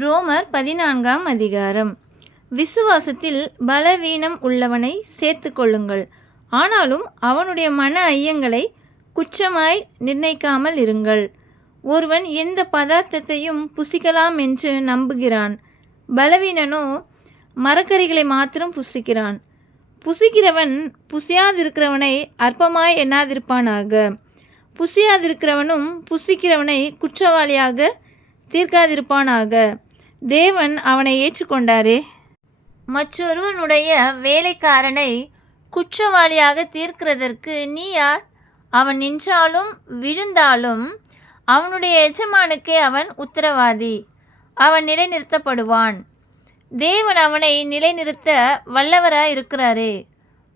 ரோமர் பதினான்காம் அதிகாரம். விசுவாசத்தில் பலவீனம் உள்ளவனை சேர்த்து கொள்ளுங்கள். ஆனாலும் அவனுடைய மன ஐயங்களை குற்றமாய் நிர்ணயிக்காமல் இருங்கள். ஒருவன் எந்த பதார்த்தத்தையும் புசிக்கலாம் என்று நம்புகிறான். பலவீனனோ மரக்கறிகளை மாத்திரம் புசிக்கிறான். புசிக்கிறவன் புசியாதிருக்கிறவனை அற்பமாய் எண்ணாதிருப்பானாக. புசியாதிருக்கிறவனும் புசிக்கிறவனை குற்றவாளியாக தீர்க்காதிருப்பானாக. தேவன் அவனை ஏற்றுக்கொண்டாரே. மற்றொருவனுடைய வேலைக்காரனை குற்றவாளியாக தீர்க்கிறதற்கு நீ யார்? அவன் நின்றாலும் விழுந்தாலும் அவனுடைய எஜமானுக்கே அவன் உத்தரவாதி. அவன் நிலைநிறுத்தப்படுவான். தேவன் அவனை நிலைநிறுத்த வல்லவராய் இருக்கிறாரே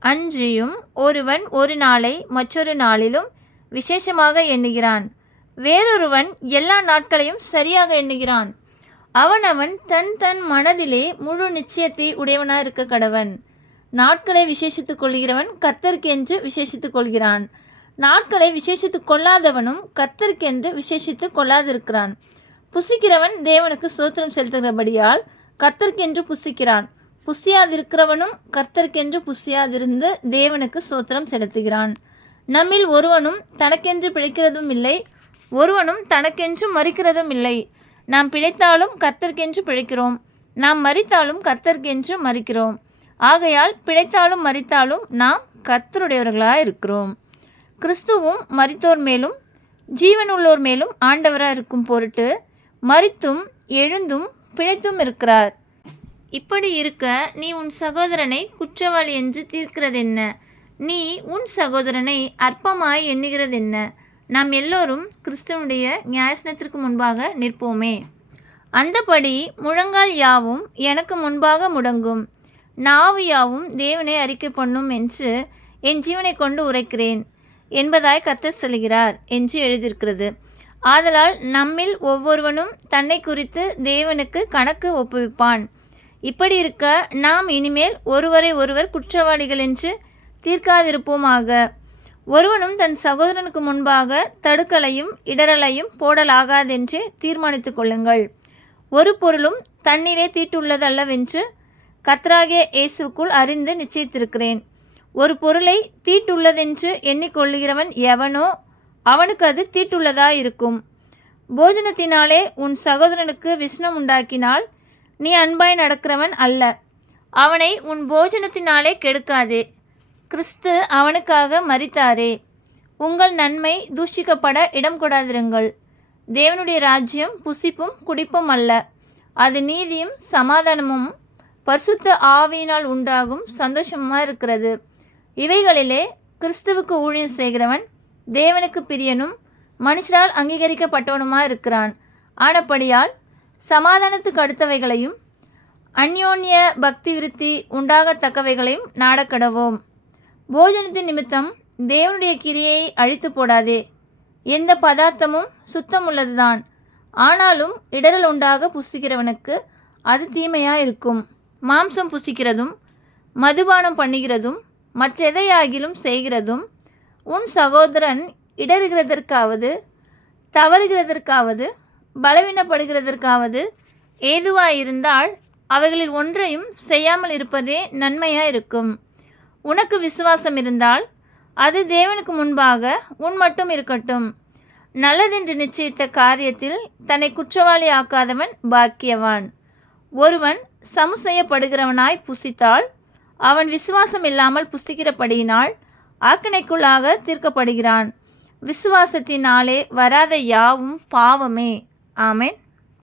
அன்றியும் ஒருவன் ஒரு நாளை மற்றொரு நாளிலும் விசேஷமாக எண்ணுகிறான். வேறொருவன் எல்லா நாட்களையும் சரியாக எண்ணுகிறான். அவனவன் தன் தன் மனதிலே முழு நிச்சயத்தை உடையவனாக இருக்க கடவன். நாட்களை விசேஷித்துக் கொள்கிறவன் கர்த்தர்க்கென்று விசேஷித்துக் கொள்கிறான். நாட்களை விசேஷித்துக் கொள்ளாதவனும் கர்த்தர்க்கென்று விசேஷித்துக் கொள்ளாதிருக்கிறான். புசிக்கிறவன் தேவனுக்கு சோத்திரம் செலுத்துகிறபடியால் கர்த்தர்க்கென்று புசிக்கிறான். புசியாதிருக்கிறவனும் கர்த்தர்க்கென்று புசியாதிருந்து தேவனுக்கு சோத்திரம் செலுத்துகிறான். நம்மில் ஒருவனும் தனக்கென்று பிழைக்கிறதும் இல்லை ஒருவனும் தனக்கென்று மறிக்கிறதும் இல்லை. நாம் பிழைத்தாலும் கர்த்தர்க்கென்று பிழைக்கிறோம். நாம் மறித்தாலும் கர்த்தர்க்கென்று மறிக்கிறோம் ஆகையால் பிழைத்தாலும் மறித்தாலும் நாம் கர்த்தருடையவர்களாக இருக்கிறோம். கிறிஸ்துவும் மறித்தோர் மேலும் ஜீவனுள்ளோர் மேலும் ஆண்டவராக இருக்கும் பொருட்டு மறித்தும் எழுந்தும் பிழைத்தும் இருக்கிறார். இப்படி இருக்க நீ உன் சகோதரனை குற்றவாளி என்று தீர்க்கிறதென்ன? நீ உன் சகோதரனை அற்பமாய் எண்ணுகிறதென்ன? நாம் எல்லோரும் கிறிஸ்துவனுடைய நியாயசனத்திற்கு முன்பாக நிற்போமே. அந்தபடி முழங்கால் யாவும் எனக்கு முன்பாக முடங்கும். நாவு யாவும் தேவனை அறிக்கை பண்ணும் என்று என் ஜீவனை கொண்டு உரைக்கிறேன் என்பதாய் கத்தர் சொல்கிறார் என்று எழுதியிருக்கிறது. ஆதலால் நம்மில் ஒவ்வொருவனும் தன்னை குறித்து தேவனுக்கு கணக்கு ஒப்புவிப்பான். இப்படி இருக்க நாம் இனிமேல் ஒருவரை ஒருவர் குற்றவாளிகள் என்று தீர்க்காதிருப்போமாக. ஒருவனும் தன் சகோதரனுக்கு முன்பாக தடுக்கலையும் இடரலையும் போடலாகாதென்றே தீர்மானித்துக் கொள்ளுங்கள். ஒரு பொருளும் தண்ணீரே தீட்டுள்ளதல்லவென்று கத்ராகிய இயேசுக்குள் அறிந்து நிச்சயித்திருக்கிறேன். ஒரு பொருளை தீட்டுள்ளதென்று எண்ணிக்கொள்ளுகிறவன் எவனோ அவனுக்கு அது தீட்டுள்ளதாயிருக்கும். போஜனத்தினாலே உன் சகோதரனுக்கு விஷ்ணம் உண்டாக்கினால் நீ அன்பாய் நடக்கிறவன் அல்ல. அவனை உன் போஜனத்தினாலே கெடுக்காதே. கிறிஸ்து அவனுக்காக மறித்தாரே உங்கள் நன்மை தூஷிக்கப்பட இடம் கொடாதிருங்கள். தேவனுடைய ராஜ்யம் புசிப்பும் குடிப்பும் அல்ல. அது நீதியும் சமாதானமும் பரிசுத்த ஆவியினால் உண்டாகும் சந்தோஷமாக இருக்கிறது. இவைகளிலே கிறிஸ்துவுக்கு ஊழியம் செய்கிறவன் தேவனுக்கு பிரியனும் மனுஷரால் அங்கீகரிக்கப்பட்டவனுமாக இருக்கிறான். ஆனபடியால் சமாதானத்துக்கு அடுத்தவைகளையும் அந்யோன்ய பக்தி விருத்தி உண்டாகத்தக்கவைகளையும் நாடக்கடவோம். போஜனத்தின் நிமித்தம் தேவனுடைய கிரியை அழித்து போடாதே. எந்த பதார்த்தமும் சுத்தமுள்ளதுதான். ஆனாலும் இடரல் உண்டாக புசிக்கிறவனுக்கு அது தீமையாக இருக்கும் மாம்சம் புசிக்கிறதும் மதுபானம் பண்ணுகிறதும் மற்றெதையாகிலும் செய்கிறதும் உன் சகோதரன் இடறுகிறதற்காவது தவறுகிறதற்காவது பலவீனப்படுகிறதற்காவது ஏதுவாயிருந்தால் அவைகளில் ஒன்றையும் செய்யாமல் இருப்பதே நன்மையாக இருக்கும் உனக்கு விசுவாசம் இருந்தால் அது தேவனுக்கு முன்பாக உன் மட்டும் இருக்கட்டும். நல்லதென்று நிச்சயித்த காரியத்தில் தன்னை குற்றவாளி ஆக்காதவன் பாக்கியவான். ஒருவன் சமுசெய்யப்படுகிறவனாய் புசித்தால் அவன் விசுவாசம் இல்லாமல் புசிக்கிறபடியினால் ஆக்கினைக்குள்ளாக தீர்க்கப்படுகிறான். விசுவாசத்தினாலே வராத யாவும் பாவமே. ஆமேன்.